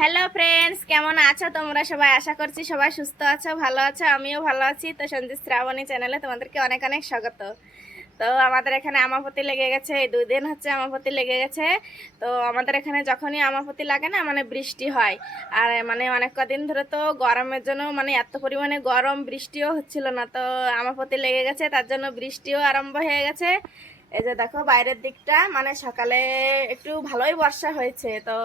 Hello friends কেমন আছো তোমরা? সবাই আশা করছি সবাই সুস্থ আছো, ভালো আছো, আমিও ভালো আছি। তো সঞ্জিত শ্রাবণী চ্যানেলে তোমাদেরকে অনেক অনেক স্বাগত। তো আমাদের এখানে আমাপতি লেগে গেছে, এই দুই দিন হচ্ছে আমাপতি লেগে গেছে। তো আমাদের এখানে যখনই আমাপতি লাগে না মানে বৃষ্টি হয়। আর মানে অনেক কদিন ধরে তো গরমের জন্য মানে এত পরিমাণে গরম বৃষ্টিও হচ্ছিল না। তো আমাপতি লেগে গেছে, তার জন্য বৃষ্টিও আরম্ভ হয়ে গেছে। এই যে দেখো বাইরের দিকটা মানে সকালে একটু ভালোই বর্ষা হয়েছে, তো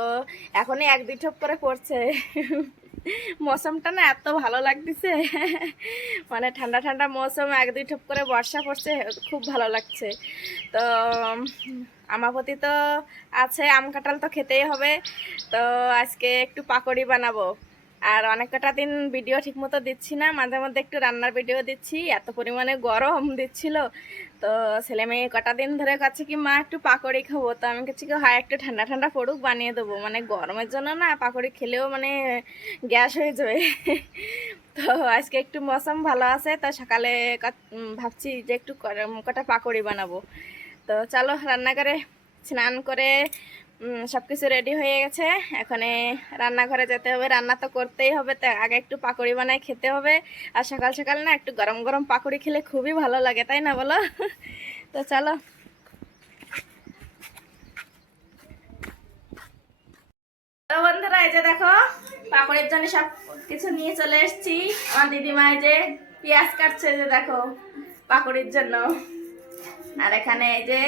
এখনই এক দুই ঠোপ করে পড়ছে। মৌসুমটা না এত ভালো লাগতেছে। মানে ঠান্ডা ঠান্ডা মৌসুম, এক দুই ঠোপ করে বর্ষা পড়ছে, খুব ভালো লাগছে। তো আমাপতি তো আছে, আম কাঁঠাল তো খেতেই হবে। তো আজকে একটু পাকড়ি বানাবো। আর অনেক কটা দিন ভিডিও ঠিকমতো দিচ্ছি না, মাঝে মধ্যে একটু রান্নার ভিডিও দিচ্ছি, এত পরিমাণে গরম দিচ্ছিল। তো ছেলে মেয়ে কটা দিন ধরে কাছে কি, মা, একটু পাকড়ি খাব। তো আমি কাছে কি, হয়, একটু ঠান্ডা ঠান্ডা পড়ুক, বানিয়ে দেবো। মানে গরমের জন্য না, পাকড়ি খেলেও মানে গ্যাস হয়ে যাবে। তো আজকে একটু মৌসুম ভালো আছে, তো সকালে ভাবছি যে একটু কটা পাকড়ি বানাবো। তো চলো রান্নাঘরে স্নান করে সব কিছু রেডি হয়ে গেছে। এখানে রান্নাঘরে যেতে হবে। রান্না তো করতেই হবে, তো আগে একটু পাকড়ি বানাই খেতে হবে। আর সকাল সকাল না একটু গরম গরম পাকড়ি খেলে খুবই ভালো লাগে, তাই না বলো? তো চলো। বন্ধুরা, এই যে দেখো, পাকড়ির জন্য সব কিছু নিয়ে চলে এসেছি। আমার দিদিমা এই যে পেঁয়াজ কাটছে যে দেখো, পাকড়ির জন্য। আর এখানে এই যে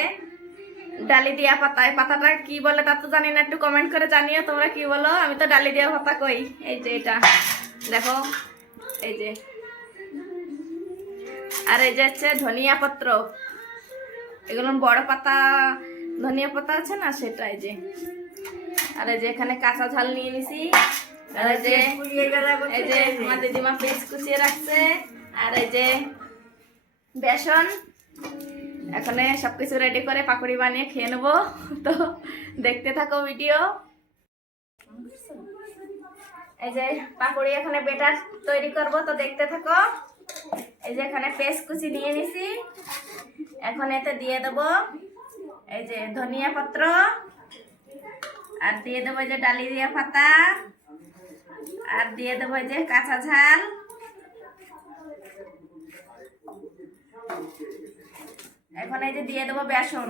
ডালি দিয়া পাতা। এই পাতাটা কি বলে তা তো জানি না, একটু কমেন্ট করে জানিও তোমরা কি বলো। আমি তো ডালি দিয়া পাতা কই। এই যে এটা। দেখো, এই যে। আর এই যে হচ্ছে ধনিয়া পত্র। এগুলো বড় পাতা, ধনিয়া পাতা আছে না সেটা, এই যে। আর এই যে এখানে কাঁচা ঝাল নিয়ে নিছি। আর এই যে এই যে আমার দিদিমা পেস্ট কুচিয়ে রাখছে। আর এই যে বেসন। এখানে সবকিছু রেডি করে পাকুড়ি বানিয়ে খেয়ে নেব। তো দেখতে থাকো ভিডিও এই যে পাকুড়ি এখানে বেটার তৈরি করব, তো দেখতে থাকো। এই যে এখানে পেস্ট কুচি নিয়ে নিছি। এখন এতে দিয়ে দেবো এই যে ধনিয়া পত্র। আর দিয়ে দেবো যে ডালি দিয়া পাতা। আর দিয়ে দেবো যে কাঁচা ঝাল। এখন এই যে দিয়ে দেবো বেসন।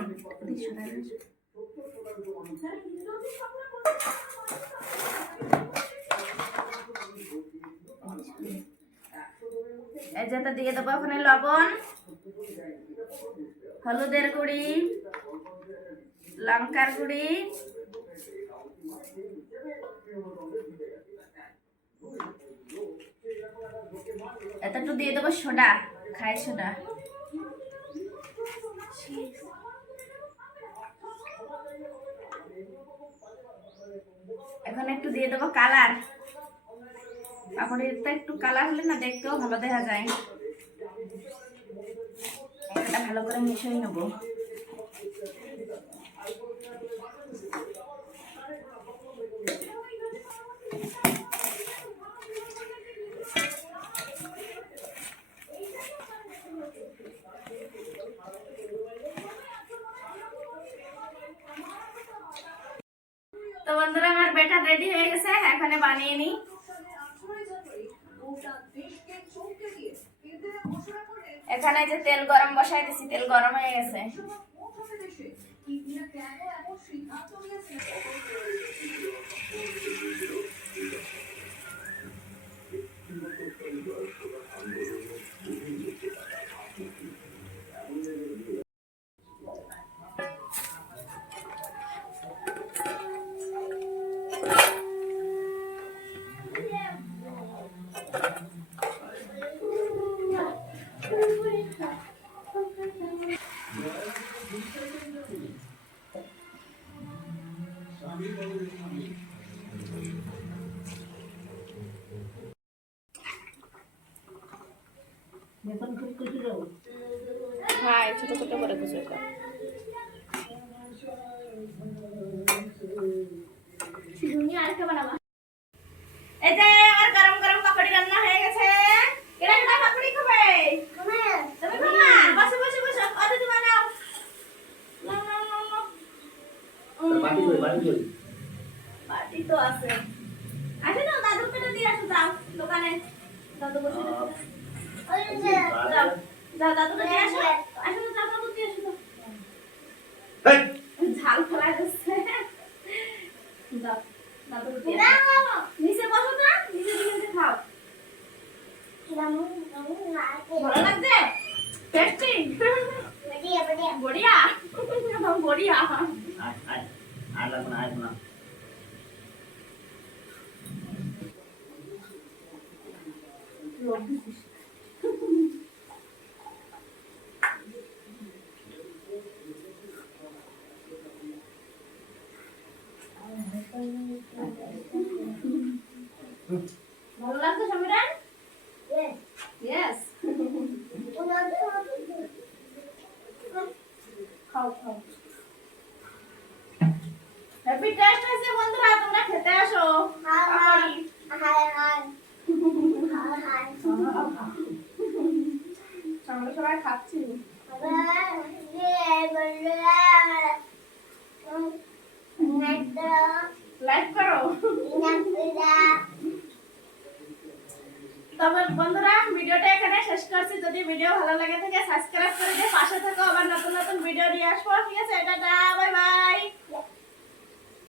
এই যে দিয়ে দেবো ওখানে লবণ, হলুদের গুঁড়ি, লঙ্কার গুঁড়ি। এত একটু দিয়ে দেবো সোডা খায় সোডা। এখন একটু দিয়ে দেবো কালার। পাপড়িটা একটু কালার হলে না দেখতেও ভালো দেখা যায়। এটা ভালো করে মিশিয়ে নেব। বন্ধুরা, আমার বেটা রেডি হয়ে গেছে এখানে বানিয়ে নিই। এখানে যে তেল গরম বসাই দিছি, তেল গরম হয়ে গেছে। হ্যাঁ ছোট ছোট করে কিছু এই যে আমার গরম গরম পাকড়ি রান্না হয়ে গেছে এরা কেটা পাকড়ি খাবে তুমি খাবা বসো বসো বসো অত তুমি নাও নাও নাও কই বাটি তো আছে। দাদু কেটে দিয়ে আসো যাও দোকানে। দাদু বসে আছে। যাও যাও দাদুকে দিয়ে আসো। আসো যাও দাদু দিয়ে আসো যাও। ঝাল ফেলা যাচ্ছে যাও দাদু দিয়ে নিচে বসো না নিচে নিচে খাও। ভালো লাগছে? টেস্টি বড়িয়া। বড়িয়া। লাগবে না। ভালো লাগছে সমীরন ইয়েস খাও খাও। টেস্ট হয়েছে বন্ধুরা তোমরা খেতে আসো। আমরা সবাই খাচ্ছি। লাইক করো। তবে বন্ধুরা ভিডিওটা এখানে শেষ করছি। যদি ভিডিও ভালো লাগে থাকে সাবস্ক্রাইব করে দিয়ে পাশে থাকো। আবার নতুন নতুন ভিডিও নিয়ে আসব। ঠিক আছে এটা বাই বাই